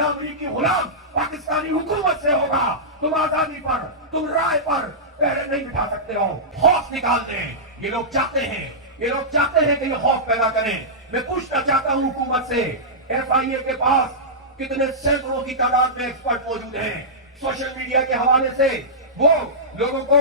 نہ امریکی غلام پاکستانی حکومت سے ہوگا. تم آزادی پر، تم رائے پر پہرے نہیں بٹھا سکتے ہو. خوف نکال دیں. یہ لوگ چاہتے ہیں کہ یہ خوف پیدا کریں. میں پوچھنا چاہتا ہوں حکومت سے، ایف آئی اے کے پاس کتنے سینکڑوں کی تعداد میں ایکسپرٹ موجود ہیں. سوشل میڈیا کے حوالے سے وہ لوگوں کو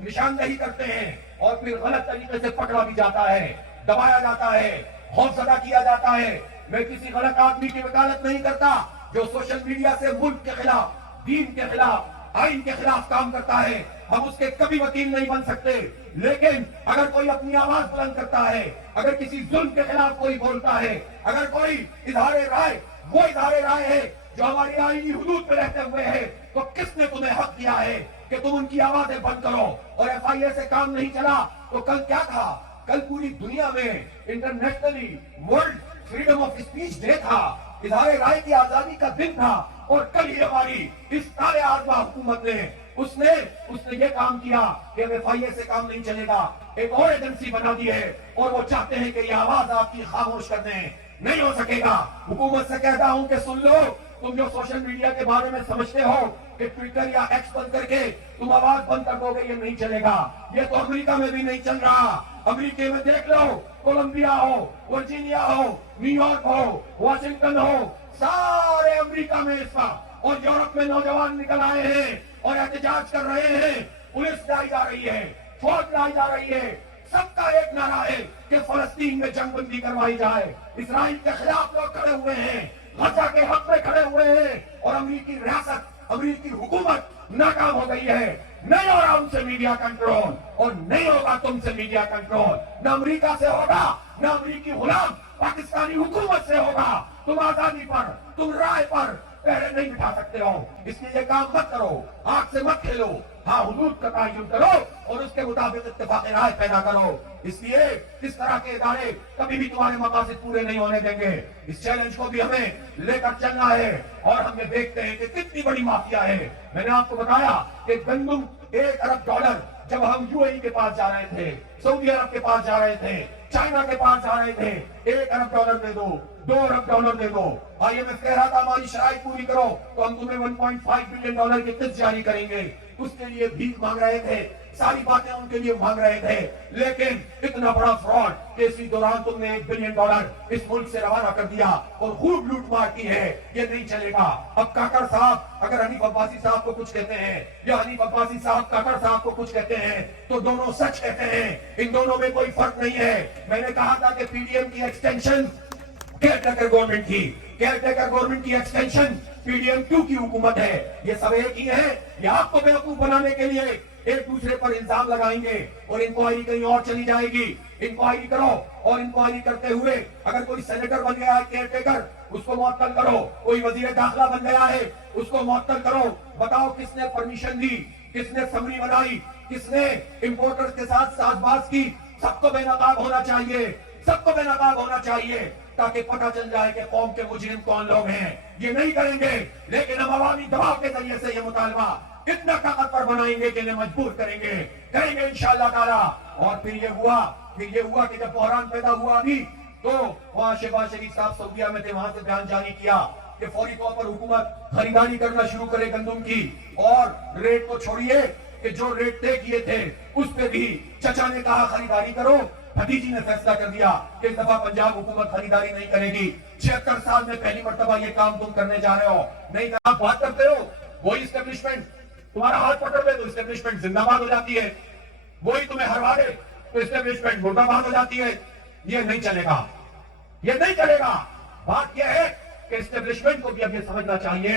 نشاندہی کرتے ہیں اور پھر غلط طریقے سے پکڑا بھی جاتا ہے، دبایا جاتا ہے، خوفزدہ کیا جاتا ہے. میں کسی غلط آدمی کی وکالت نہیں کرتا جو سوشل میڈیا سے ملک کے خلاف، دین کے خلاف، آئین کے خلاف کام کرتا ہے. ہم اس کے کبھی وکیل نہیں بن سکتے، لیکن اگر کوئی اپنی آواز بلند کرتا ہے، اگر کسی ظلم کے خلاف کوئی بولتا ہے، اگر کوئی اظہار رائے، وہ اظہار رائے ہے جو ہماری آئینی حدود پہ رہتے ہوئے ہے، تو کس نے تمہیں حق دیا ہے کہ تم ان کی آوازیں بند کرو؟ اور ایف آئی اے سے کام نہیں چلا تو کل کیا تھا؟ کل پوری دنیا میں internationally world freedom of speech day تھا، اظہار رائے کی آزادی کا دن تھا. اور کل ہی ہماری اس تالے آزما حکومت نے اس نے یہ کام کیا کہ ایف آئی اے سے کام نہیں چلے گا، ایک اور ایجنسی بنا دی ہے اور وہ چاہتے ہیں کہ یہ آواز آپ کی خاموش کر دیں. نہیں ہو سکے گا. حکومت سے کہتا ہوں کہ سن لو، تم جو سوشل میڈیا کے بارے میں سمجھتے ہو کہ ٹویٹر یا ایکس بند کر کے تم آواز بند کر دو گے، یہ نہیں چلے گا. یہ تو امریکہ میں بھی نہیں چل رہا. امریکہ میں دیکھ لو، کولمبیا ہو، ورجینیا ہو، نیو یارک ہو، واشنگٹن ہو، سارے امریکہ میں اس وقت اور یورپ میں نوجوان نکل آئے ہیں اور احتجاج کر رہے ہیں. پولیس لائی جا رہی ہے، فوج لائی جا رہی ہے. سب کا ایک نعرہ ہے کہ فلسطین میں جنگ بندی کروائی جائے. اسرائیل کے خلاف لوگ کھڑے ہوئے ہیں، غزہ کے حق میں کھڑے ہوئے ہیں، اور امریکی ریاست، امریکی حکومت ناکام ہو گئی ہے. نہیں ہو رہا ان سے میڈیا کنٹرول، اور نہیں ہوگا تم سے میڈیا کنٹرول. نہ امریکہ سے ہوگا، نہ امریکی غلام پاکستانی حکومت سے ہوگا. تم آزادی پر، تم رائے پر پہرے نہیں بٹھا سکتے ہو. اس لیے یہ کام مت کرو، آگ سے مت کھیلو. ہاں، حدود کا تعین کرو اور اس کے مطابق اتفاق رائے پیدا کرو. اس لیے اس طرح کے ادارے کبھی بھی تمہارے مقاصد پورے نہیں ہونے دیں گے. اس چیلنج کو بھی ہمیں لے کر چلنا ہے. اور ہم یہ دیکھتے ہیں کہ کتنی بڑی مافیا ہے. میں نے آپ کو بتایا کہ گندم $1 ارب جب ہم یو اے ای کے پاس جا رہے تھے، سعودی عرب کے پاس جا رہے تھے، چائنا کے پاس جا رہے تھے، $1 ارب دے دو، $2 ارب دے دو. آئی ایم ایف کہہ رہا تھا ہماری شرائط پوری کرو تو ہم تمہیں $1.5 بلین کی قسط جاری کریں گے. اس کے لیے بھیک مانگ رہے تھے، ساری باتیں ان کے لیے مانگ رہے تھے. لیکن اتنا بڑا فراڈ کہ اسی دوران تم نے $1 بلین اس ملک سے روانہ کر دیا اور خوب لوٹ مار کی ہے. یہ نہیں چلے گا. اب کاکڑ صاحب اگر حنیف عباسی صاحب کو کچھ کہتے ہیں یا حنیف عباسی صاحب کاکڑ صاحب کو کچھ کہتے ہیں تو دونوں سچ کہتے ہیں. ان دونوں میں کوئی فرق نہیں ہے. میں نے کہا تھا کہ پی ڈی ایم کی ایکسٹینشن کیئر ٹیکر گورنمنٹ کی، کیئر ٹیکر گورنمنٹ کی ایکسٹینشن پی ڈی ایم 2 کی حکومت ہے. یہ سب ایک ہی ہے. یہ آپ کو بیوقوف بنانے کے لیے ایک دوسرے پر الزام لگائیں گے اور انکوائری کہیں اور چلی جائے گی. انکوائری کرو اور انکوائری کرتے ہوئے اگر کوئی سینیٹر بن گیا ہے کیئر ٹیکر، اس کو معطل کرو. کوئی وزیر داخلہ بن گیا ہے، اس کو معطل کرو. بتاؤ کس نے پرمیشن دی، کس نے سمری بنائی، کس نے امپورٹرز کے ساتھ ساز باز کی. سب کو بے نقاب ہونا چاہیے، سب کو بے نقاب ہونا چاہیے تاکہ پتہ چل جائے کہ قوم کے مجرم کون لوگ ہیں. یہ نہیں کریں گے، لیکن ہم عوامی دباؤ کے ذریعے سے یہ مطالبہ اتنا طاقتور بنائیں گے کہ انہیں مجبور کریں گے انشاءاللہ تعالی. اور پھر یہ ہوا کہ جب بحران پیدا ہوا ابھی تو وہاں شہباز شریف صاحب سعودیہ میں تھے، وہاں سے بیان جاری کیا کہ فوری طور پر حکومت خریداری کرنا شروع کرے گندم کی، اور ریٹ کو چھوڑیے کہ جو ریٹ طے کیے تھے اس پہ بھی چچا نے کہا خریداری کرو. بھتیجی نے فیصلہ کر دیا کہ اس دفعہ پنجاب حکومت خریداری نہیں کرے گی. 76 سال میں پہلی مرتبہ یہ کام تم کرنے جا رہے ہو. نہیں آپ بات کرتے ہو، وہی اسٹیبلشمنٹ تمہارا ہاتھ پکڑ لے تو اسٹیبلشمنٹ زندہ باد ہو جاتی ہے، وہی تمہیں ہروا دے تو اسٹیبلشمنٹ مردہ باد ہو جاتی ہے. یہ نہیں چلے گا، یہ نہیں چلے گا. بات یہ ہے کہ اسٹیبلشمنٹ کو بھی اب یہ سمجھنا چاہیے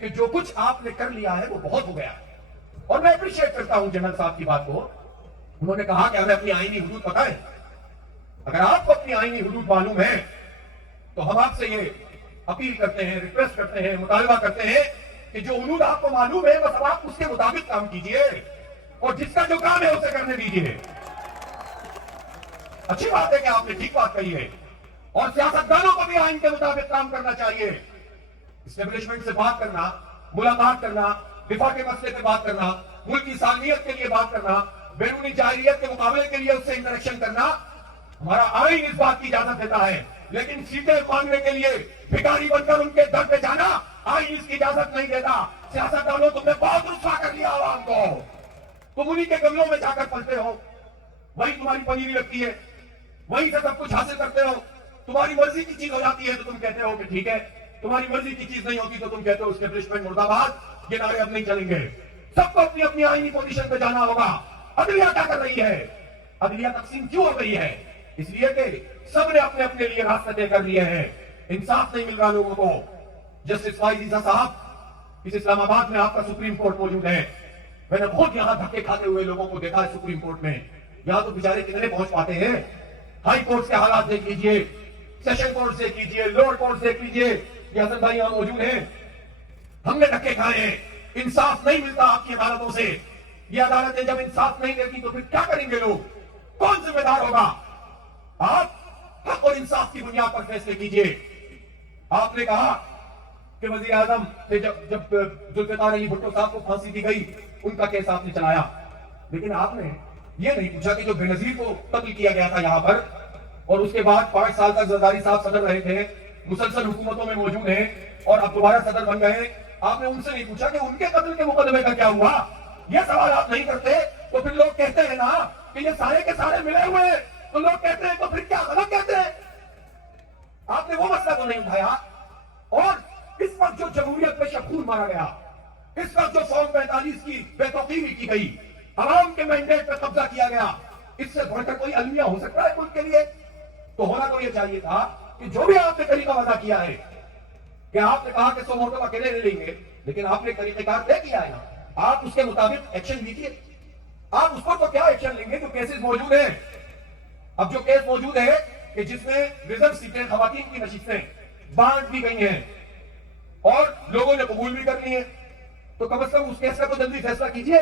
کہ جو کچھ آپ نے کر لیا ہے وہ بہت ہو گیا. اور میں اپریشیٹ کرتا ہوں جنرل صاحب کی بات کو. انہوں نے کہا کہ ہمیں اپنی آئینی حدود پتہ ہے. اگر آپ کو اپنی آئینی حدود معلوم ہے تو ہم آپ سے یہ اپیل کرتے ہیں، ریکویسٹ کرتے ہیں، مطالبہ کرتے ہیں کہ جو حدود آپ کو معلوم ہے بس آپ اس کے مطابق کام کیجئے اور جس کا جو کام ہے اسے کرنے دیجئے. اچھی بات ہے کہ آپ نے ٹھیک بات کہی ہے اور سیاستدانوں کو بھی آئین کے مطابق کام کرنا چاہیے. اسٹیبلشمنٹ سے بات کرنا، ملاقات کرنا، دفاع کے مسئلے پہ بات کرنا، ملک کی سالمیت کے لیے بات کرنا، بیرونی جاہلیت کے مقابلے کے لیے اس سے انٹریکشن کرنا، ہمارا آئین اس بات کی اجازت دیتا ہے. لیکن سیٹیں مانگنے کے لیے بھکاری بن کر ان کے در پہ جانا آئین انہی کے گملوں میں جا کر پلتے ہو, وہی تمہاری پنیری لگتی ہے, وہی سے سب کچھ حاصل کرتے ہو. تمہاری مرضی کی چیز ہو جاتی ہے تو تم کہتے ہو کہ ٹھیک ہے, تمہاری مرضی کی چیز نہیں ہوتی تو تم کہتے ہو اسٹیبلشمنٹ مرد آباد, یہ نعرے اب نہیں چلیں گے. سب کو اپنی اپنی آئینی پوزیشن پہ جانا ہوگا. عدلیہ کیا کر رہی ہے؟ عدلیہ تقسیم کیوں ہو رہی ہے؟ اس لیے کہ سب نے اپنے اپنے لیے راستے طے کر لیے ہیں. انصاف نہیں مل رہا لوگوں کو. جسٹس فائز عیسیٰ صاحب, اس اسلام آباد میں آپ کا سپریم کورٹ موجود ہے. میں نے بہت یہاں دھکے کھاتے ہوئے لوگوں کو دیکھا ہے سپریم کورٹ میں. یہاں تو بیچارے کتنے پہنچ پاتے ہیں. ہائی کورٹ کے حالات دیکھ لیجئے, سیشن کورٹ دیکھ لیجئے, لوور کورٹ دیکھ لیجئے. یہ حسن بھائی یہاں موجود ہیں. ہم نے دھکے کھائے ہیں. انصاف نہیں ملتا آپ کی عدالتوں سے. یہ عدالتیں جب انصاف نہیں دیتی تو پھر کیا کریں گے لوگ؟ کون ذمہ دار ہوگا؟ آپ حق اور انصاف کی بنیاد پر فیصلے کیجئے. آپ نے کہا کہ وزیر اعظم سے جب ذوالفقار علی بھٹو صاحب کو پھانسی دی گئی, ان کا کیس آپ نے چلایا, لیکن آپ نے یہ نہیں پوچھا کہ جو بے نظیر کو قتل کیا گیا تھا یہاں پر, اور اس کے بعد 5 سال تک زرداری صاحب صدر رہے تھے, مسلسل حکومتوں میں موجود ہیں اور اب دوبارہ صدر بن گئے, آپ نے ان سے نہیں پوچھا کہ ان کے قتل کے مقدمے کا کیا ہوا؟ یہ سوال آپ نہیں کرتے تو پھر لوگ کہتے ہیں نا کہ یہ سارے کے سارے ملے ہوئے ہیں, تو لوگ کہتے ہیں تو پھر کیا غلط کہتے ہیں. آپ نے وہ مسئلہ تو نہیں اٹھایا. اور اس وقت جو جمہوریت پہ شخور مارا گیا, اس وقت جو فارم 45 کی بے توقیفی کی گئی, عوام کے مینڈیٹ پہ قبضہ کیا گیا, اس سے بڑھ کر کوئی المیہ ہو سکتا ہے ملک کے لیے؟ تو ہونا تو یہ چاہیے تھا کہ جو بھی آپ نے طریقہ وضع کیا ہے, کہ آپ نے کہا کہ 100 ووٹوں اکیلے نہیں لیں گے, لیکن آپ نے طریقہ کار طے کیا ہے نا, آپ اس کے مطابق ایکشن لیجیے. آپ اس پر تو کیا ایکشن لیں گے جو کیسز موجود ہیں؟ اب جو کیس موجود ہے کہ جس میں ریزرو سیٹیں, خواتین کی نشستیں بانٹ دی گئی ہیں اور لوگوں نے قبول بھی کر لی ہیں, تو کم از کم اس کیس کا تو جلدی فیصلہ کیجیے.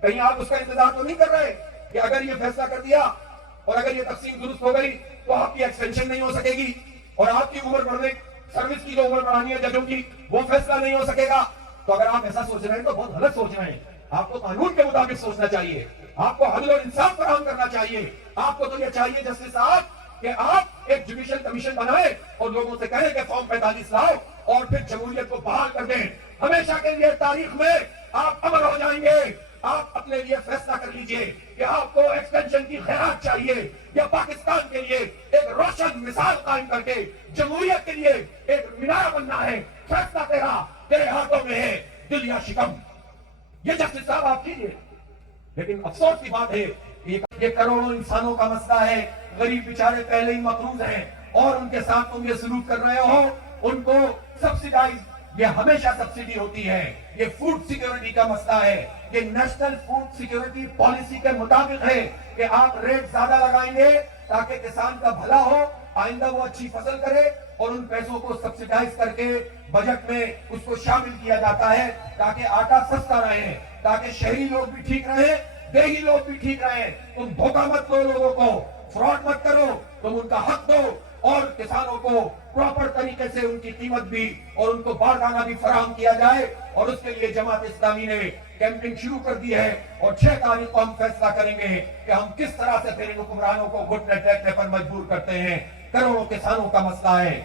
کہیں آپ اس کا انتظار تو نہیں کر رہے کہ اگر یہ فیصلہ کر دیا اور اگر یہ تقسیم درست ہو گئی تو آپ کی ایکسٹینشن نہیں ہو سکے گی, اور آپ کی عمر بڑھنے, سروس کی جو عمر بڑھانی ہے ججوں کی, وہ فیصلہ نہیں ہو سکے گا. تو اگر آپ ایسا سوچ رہے ہیں تو بہت غلط سوچ رہے ہیں. آپ کو قانون کے مطابق سوچنا چاہیے, آپ کو عدل اور انصاف فراہم کرنا چاہیے. آپ کو تو یہ چاہیے جسٹس صاحب کہ آپ ایک جوڈیشل کمیشن بنائیں اور لوگوں سے کہیں کہ فارم 45 لاؤ اور پھر جمہوریت کو بحال کر دیں. ہمیشہ کے لیے تاریخ میں آپ امر ہو جائیں گے. آپ اپنے لیے فیصلہ کر لیجئے کہ آپ کو ایکسٹینشن کی خیرات چاہیے یا پاکستان کے لیے ایک روشن مثال قائم کر کے جمہوریت کے لیے ایک مینار بننا ہے. فیصلہ تیرے ہاتھوں میں ہے, دل یا شکم. یہ جسٹس صاحب آپ کیجئے. لیکن افسوس کی بات ہے یہ کروڑوں انسانوں کا مسئلہ ہے. غریب بیچارے پہلے ہی مقروض ہیں اور ان کے ساتھ تم یہ سلوک کر رہے ہو. ان کو سبسیڈائز, یہ ہمیشہ سبسیڈی ہوتی ہے. یہ فوڈ سیکیورٹی کا مسئلہ ہے. یہ نیشنل فوڈ سیکیورٹی پالیسی کے مطابق ہے کہ آپ ریٹ زیادہ لگائیں گے تاکہ کسان کا بھلا ہو, آئندہ وہ اچھی فصل کرے, اور ان پیسوں کو سبسیڈائز کر کے بجٹ میں اس کو شامل کیا جاتا ہے تاکہ آٹا سستا رہے, تاکہ شہری لوگ بھی ٹھیک رہیں, دیہی لوگ بھی ٹھیک رہیں. تم دھوکہ مت دو لوگوں کو, فراڈ مت کرو, تم ان کا حق دو اور کسانوں کو پراپر طریقے سے ان کی قیمت بھی اور ان کو باردانہ بھی فراہم کیا جائے. اور اس کے لیے جماعت اسلامی نے کیمپنگ شروع کر دی ہے اور 6 تاریخ کو ہم فیصلہ کریں گے کہ ہم کس طرح سے پھر ان حکمرانوں کو گھٹنے ٹیکنے پر مجبور کرتے ہیں. کروڑوں کسانوں کا مسئلہ ہے.